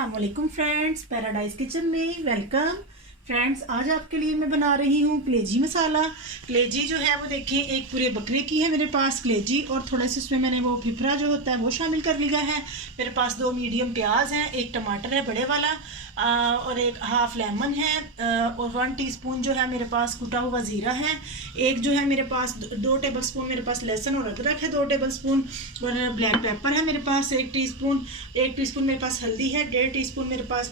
अस्सलामुअलैकुम friends, paradise kitchen में welcome. Friends, आज आपके लिए मैं बना रही हूँ कलेजी मसाला। कलेजी जो है वो देखें, एक पूरे बकरे की है मेरे पास कलेजी, और थोड़ा सा उसमें मैंने वो फिफरा जो होता है वो शामिल कर लिया है। मेरे पास 2 मीडियम प्याज हैं, एक टमाटर है बड़े वाला, और एक हाफ लेमन है, और 1 टीस्पून जो है मेरे पास कुटा हुआ ज़ीरा है। एक जो है मेरे पास 2 टेबल स्पून मेरे पास लहसुन और अदरक है, 2 टेबल स्पून, और ब्लैक पेपर है मेरे पास 1 टीस्पून। 1 टीस्पून मेरे पास हल्दी है, 1.5 टीस्पून मेरे पास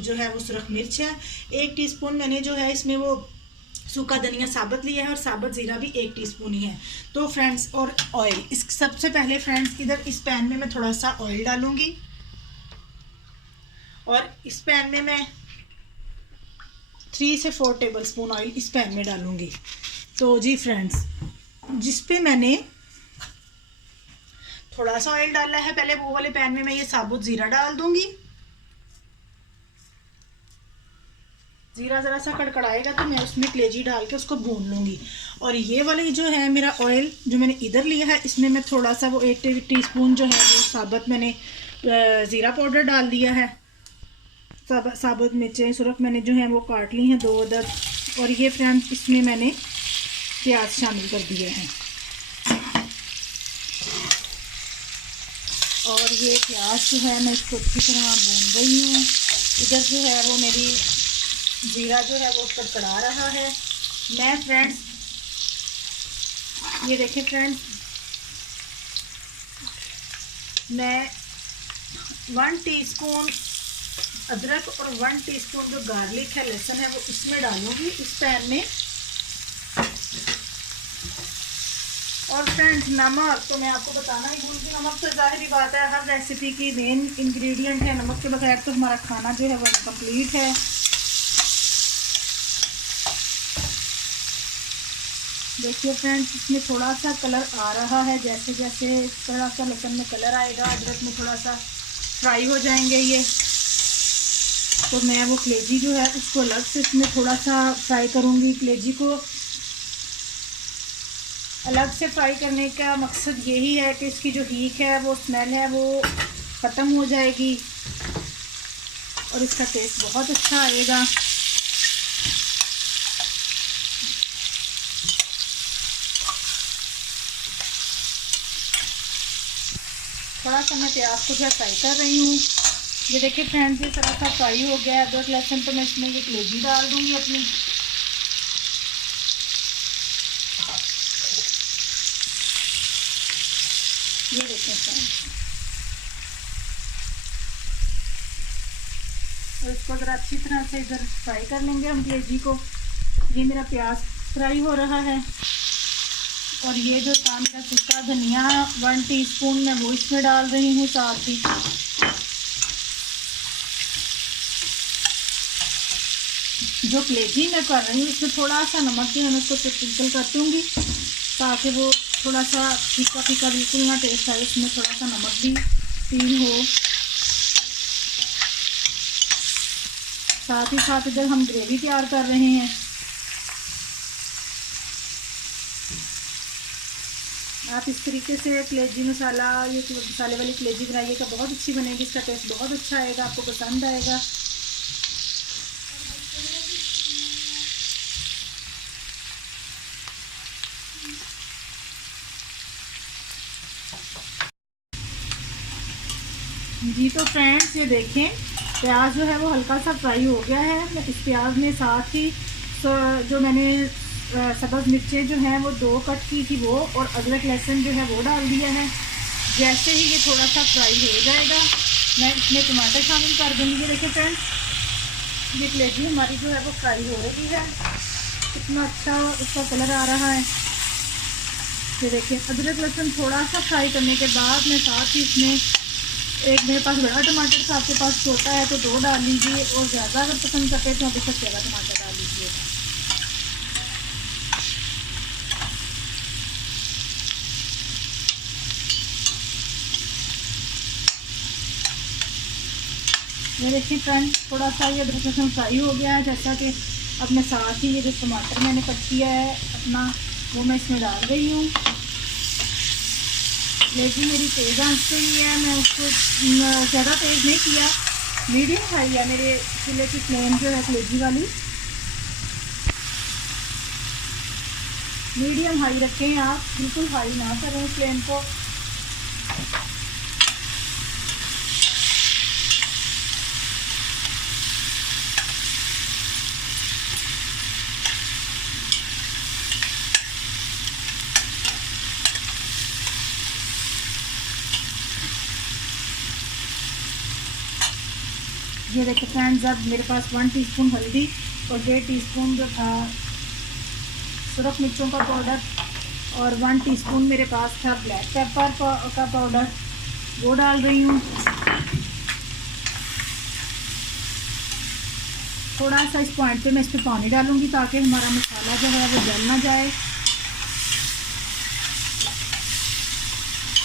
जो है वो सुरख मिर्च है। 1 टीस्पून मैंने जो है इसमें वो सूखा धनिया साबुत लिया है, और साबुत ज़ीरा भी 1 टीस्पून ही है। तो फ्रेंड्स, और ऑयल, इस सबसे पहले फ्रेंड्स इधर इस पैन में मैं थोड़ा सा ऑयल डालूंगी, और इस पैन में मैं 3 से 4 टेबल स्पून ऑयल इस पैन में डालूंगी। तो जी फ्रेंड्स, जिस पे मैंने थोड़ा सा ऑयल डाला है, पहले वो वाले पैन में मैं ये साबुत ज़ीरा डाल दूंगी। ज़ीरा ज़रा सा कड़कड़ाएगा तो मैं उसमें कलेजी डाल के उसको भून लूँगी। और ये वाले जो है मेरा ऑयल जो मैंने इधर लिया है, इसमें मैं थोड़ा सा वो 1 टीस्पून जो है वो साबुत मैंने ज़ीरा पाउडर डाल दिया है। साबुत मिर्चें सुरख मैंने जो है वो काट ली हैं 2 अदद। और ये फ्रेंड्स, इसमें मैंने प्याज शामिल कर दिए हैं, और ये प्याज जो है मैं इसको अच्छी तरह भून रही हूँ। इधर जो है वो मेरी ज़ीरा जो है वो कड़कड़ा रहा है। मैं फ्रेंड्स, ये देखें फ्रेंड्स, मैं 1 टीस्पून अदरक और 1 टीस्पून जो गार्लिक है, लहसुन है, वो इसमें डालूंगी इस पैन में। और फ्रेंड्स, नमक तो मैं आपको बताना ही भूल गई। नमक तो ज़ाहिर ही बात है, हर रेसिपी की मेन इंग्रेडिएंट है। नमक के बगैर तो हमारा खाना जो है वो कंप्लीट है। देखिए फ्रेंड्स, इसमें थोड़ा सा कलर आ रहा है, जैसे जैसे थोड़ा सा लहसुन में कलर आएगा, अदरक में थोड़ा सा फ्राई हो जाएंगे ये, तो मैं वो कलेजी जो है उसको अलग से इसमें थोड़ा सा फ्राई करूँगी। कलेजी को अलग से फ्राई करने का मकसद यही है कि इसकी जो हीक है, वो स्मेल है, वो ख़त्म हो जाएगी और इसका टेस्ट बहुत अच्छा आएगा। थोड़ा सा मैं प्याज को जो फ्राई कर रही हूँ। ये देखिए फ्रेंड्स, ये थोड़ा सा फ्राई हो गया है। अदरक लहसुन तो मैं इसमें ये कलेजी डाल दूँगी अपनी। ये देखें फ्रेंड्स, और इसको ज़रा अच्छी तरह से इधर फ्राई कर लेंगे हम कलेजी को। ये मेरा प्याज फ्राई हो रहा है, और ये जो था मेरा सूखा धनिया 1 टीस्पून मैं वो इसमें डाल रही हूँ साथ ही। जो कलेजी मैं कर रही हूँ इसमें थोड़ा सा नमक जो है मैं उसको स्प्रिंकल कर दूँगी, ताकि वो थोड़ा सा फीका फीका बिल्कुल ना टेस्ट आए, उसमें थोड़ा सा नमक भी फील हो। साथ ही साथ इधर हम ग्रेवी तैयार कर रहे हैं। आप इस तरीके से कलेजी मसाला, ये मसाले वाली कलेजी बनाइएगा, बहुत अच्छी बनेगी, इसका टेस्ट बहुत अच्छा आएगा, आपको पसंद आएगा। जी तो फ्रेंड्स, ये देखें, प्याज जो है वो हल्का सा फ्राई हो गया है। मैं इस प्याज में साथ ही जो मैंने सब्ज़ मिर्चें जो हैं वो 2 कट की थी वो, और अदरक लहसुन जो है वो डाल दिया है। जैसे ही ये थोड़ा सा फ्राई हो जाएगा, मैं इसमें टमाटर शामिल कर दूँगी। ये देखिए फ्रेंड्स, ये कलेजी हमारी जो है वो फ्राई हो रही है, कितना अच्छा इसका कलर आ रहा है। ये देखिए, अदरक लहसुन थोड़ा सा फ्राई करने के बाद मैं साथ ही इसमें एक, मेरे पास बड़ा टमाटर था, आपके पास छोटा है तो 2 डाल लीजिए, और ज़्यादा अगर पसंद करते हैं तो अभी तक ज़्यादा टमाटर डाल लीजिए। ये देखिए फ्रेंड, थोड़ा सा ये अदरक लहसुन फ्राई हो गया है। जैसा कि अब मैं साथ ही ये जो टमाटर मैंने कट किया है अपना, वो मैं इसमें डाल रही हूँ। लेकिन मेरी तेज़ आंच पे ही है, मैं उसको ज़्यादा तेज़ नहीं किया, मीडियम हाई है मेरे चूल्हे की फ्लेम जो है कलेजी वाली, मीडियम हाई रखें आप, बिल्कुल हाई ना करें फ्लेम को। ये देखिए फ्रेंड्स, अब मेरे पास 1 टीस्पून हल्दी और 1.5 टीस्पून जो था सुरख मिर्चों का पाउडर और 1 टीस्पून मेरे पास था ब्लैक पेपर का पाउडर, वो डाल रही हूँ। थोड़ा सा इस पॉइंट पे मैं इस पर पानी डालूँगी ताकि हमारा मसाला जो है वो जल ना जाए।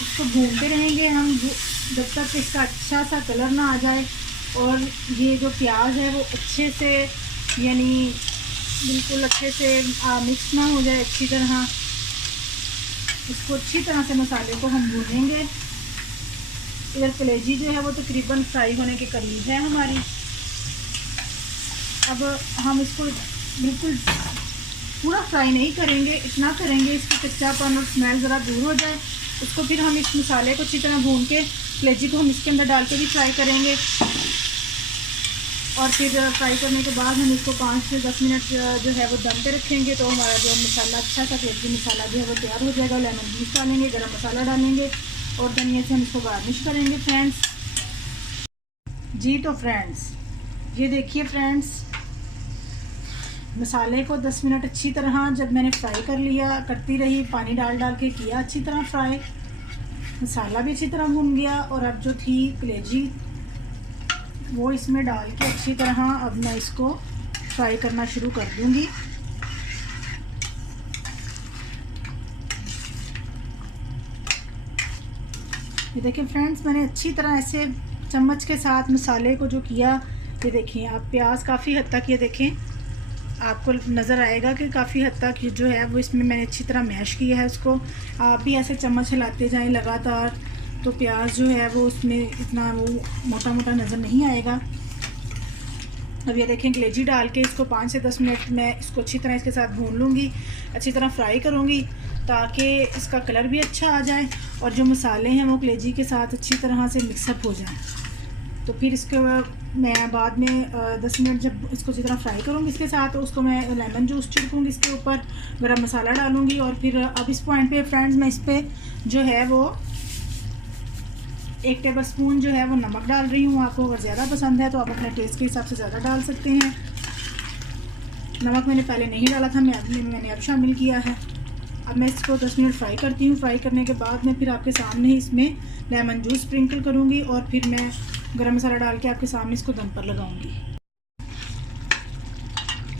इसको भूनते रहेंगे हम जब तक इसका अच्छा सा कलर ना आ जाए और ये जो प्याज है वो अच्छे से, यानी बिल्कुल अच्छे से मिक्स ना हो जाए अच्छी तरह। इसको अच्छी तरह से मसाले को हम भूनेंगे। इधर कलेजी जो है वो तकरीबन फ्राई होने के करीब है हमारी। अब हम इसको बिल्कुल पूरा फ्राई नहीं करेंगे, इतना करेंगे इसकी कच्चापन और स्मेल ज़रा दूर हो जाए। उसको फिर हम इस मसाले को अच्छी तरह भून के कलेजी को हम इसके अंदर डाल के भी फ्राई करेंगे और फिर फ्राई करने के बाद हम इसको 5 से 10 मिनट जो है वो दम पे रखेंगे। तो हमारा जो मसाला अच्छा सा कलेजी मसाला जो है वो तैयार हो जाएगा। लेमन जूस डालेंगे, गरम मसाला डालेंगे और धनिया से हम इसको गार्निश करेंगे फ्रेंड्स। जी तो फ्रेंड्स ये देखिए फ्रेंड्स, मसाले को 10 मिनट अच्छी तरह जब मैंने फ्राई कर लिया, करती रही, पानी डाल डाल के किया अच्छी तरह फ्राई, मसाला भी अच्छी तरह भून गया और अब जो थी कलेजी वो इसमें डाल के अच्छी तरह अब मैं इसको फ्राई करना शुरू कर दूंगी। ये देखिए फ्रेंड्स, मैंने अच्छी तरह ऐसे चम्मच के साथ मसाले को जो किया, ये देखिए आप प्याज काफ़ी हद तक, ये देखें आपको नज़र आएगा कि काफ़ी हद तक जो है वो इसमें मैंने अच्छी तरह मैश किया है। उसको आप भी ऐसे चम्मच हिलाते जाएं लगातार, तो प्याज जो है वो उसमें इतना वो मोटा मोटा नज़र नहीं आएगा। अब ये देखें कलेजी डाल के इसको 5 से 10 मिनट मैं इसको अच्छी तरह इसके साथ भून लूँगी, अच्छी तरह फ्राई करूँगी ताकि इसका कलर भी अच्छा आ जाए और जो मसाले हैं वो कलेजी के साथ अच्छी तरह से मिक्सअप हो जाए। तो फिर इसके मैं बाद में 10 मिनट जब इसको अच्छी तरह फ्राई करूँगी इसके साथ, तो उसको मैं लेमन जूस छिड़कूँगी इसके ऊपर, गरम मसाला डालूँगी और फिर अब इस पॉइंट पे फ्रेंड्स मैं इस पर जो है वो 1 टेबलस्पून जो है वो नमक डाल रही हूँ। आपको अगर ज़्यादा पसंद है तो आप अपने टेस्ट के हिसाब से ज़्यादा डाल सकते हैं। नमक मैंने पहले नहीं डाला था, मैंने अब शामिल किया है। अब मैं इसको 10 मिनट फ्राई करती हूँ। फ्राई करने के बाद मैं फिर आपके सामने ही इसमें लेमन जूस स्प्रिंकल करूँगी और फिर मैं गरम मसाला डाल के आपके सामने इसको दम पर लगाऊंगी।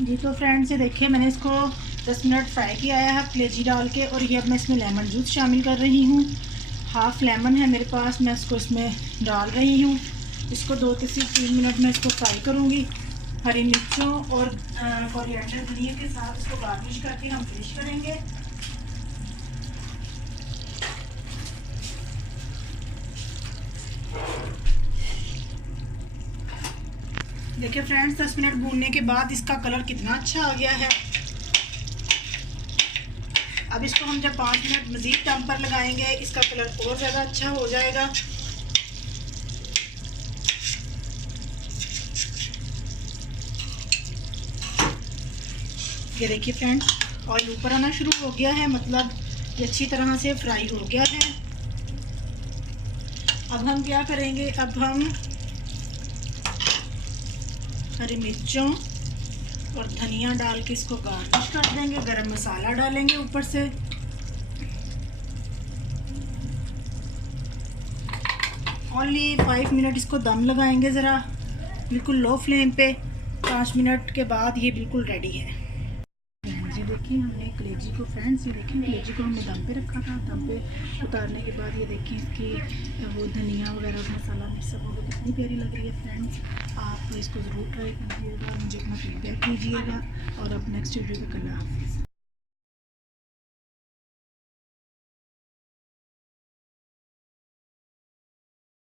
जी तो फ्रेंड्स ये देखिए मैंने इसको 10 मिनट फ्राई किया है कलेजी डाल के और ये अब मैं इसमें लेमन जूस शामिल कर रही हूँ। हाफ़ लेमन है मेरे पास, मैं इसको इसमें डाल रही हूँ। इसको 2 से 3 मिनट में इसको फ्राई करूँगी। हरी मिर्चों और कोरिएंडर धनिया के साथ इसको गार्निश करके हम फिनिश करेंगे। देखिए फ्रेंड्स 10 मिनट भूनने के बाद इसका कलर कितना अच्छा आ गया है। अब इसको हम जब 5 मिनट मज़ीद दम पर लगाएंगे इसका कलर और ज़्यादा अच्छा हो जाएगा। ये देखिए फ्रेंड्स ऑयल ऊपर आना शुरू हो गया है, मतलब ये अच्छी तरह से फ्राई हो गया है। अब हम क्या करेंगे, अब हम हरी मिर्चों और धनिया डाल के इसको गार्निश कर देंगे। गरम मसाला डालेंगे ऊपर से। ओनली 5 मिनट इसको दम लगाएंगे ज़रा बिल्कुल लो फ्लेम पे। 5 मिनट के बाद ये बिल्कुल रेडी है। ये देखिए हमने कलेजी को फ्रेंड्स, ये देखिए कलेजी को हमने दम पे रखा था। दम पे उतारने के बाद ये देखिए इसकी वो धनिया वगैरह मसाला सब वो कितनी प्यारी लग रही है फ्रेंड्स। आप इसको ज़रूर ट्राई कीजिएगा, मुझे अपना फीडबैक कीजिएगा और अब नेक्स्ट वीडियो पे कल हाफिज़।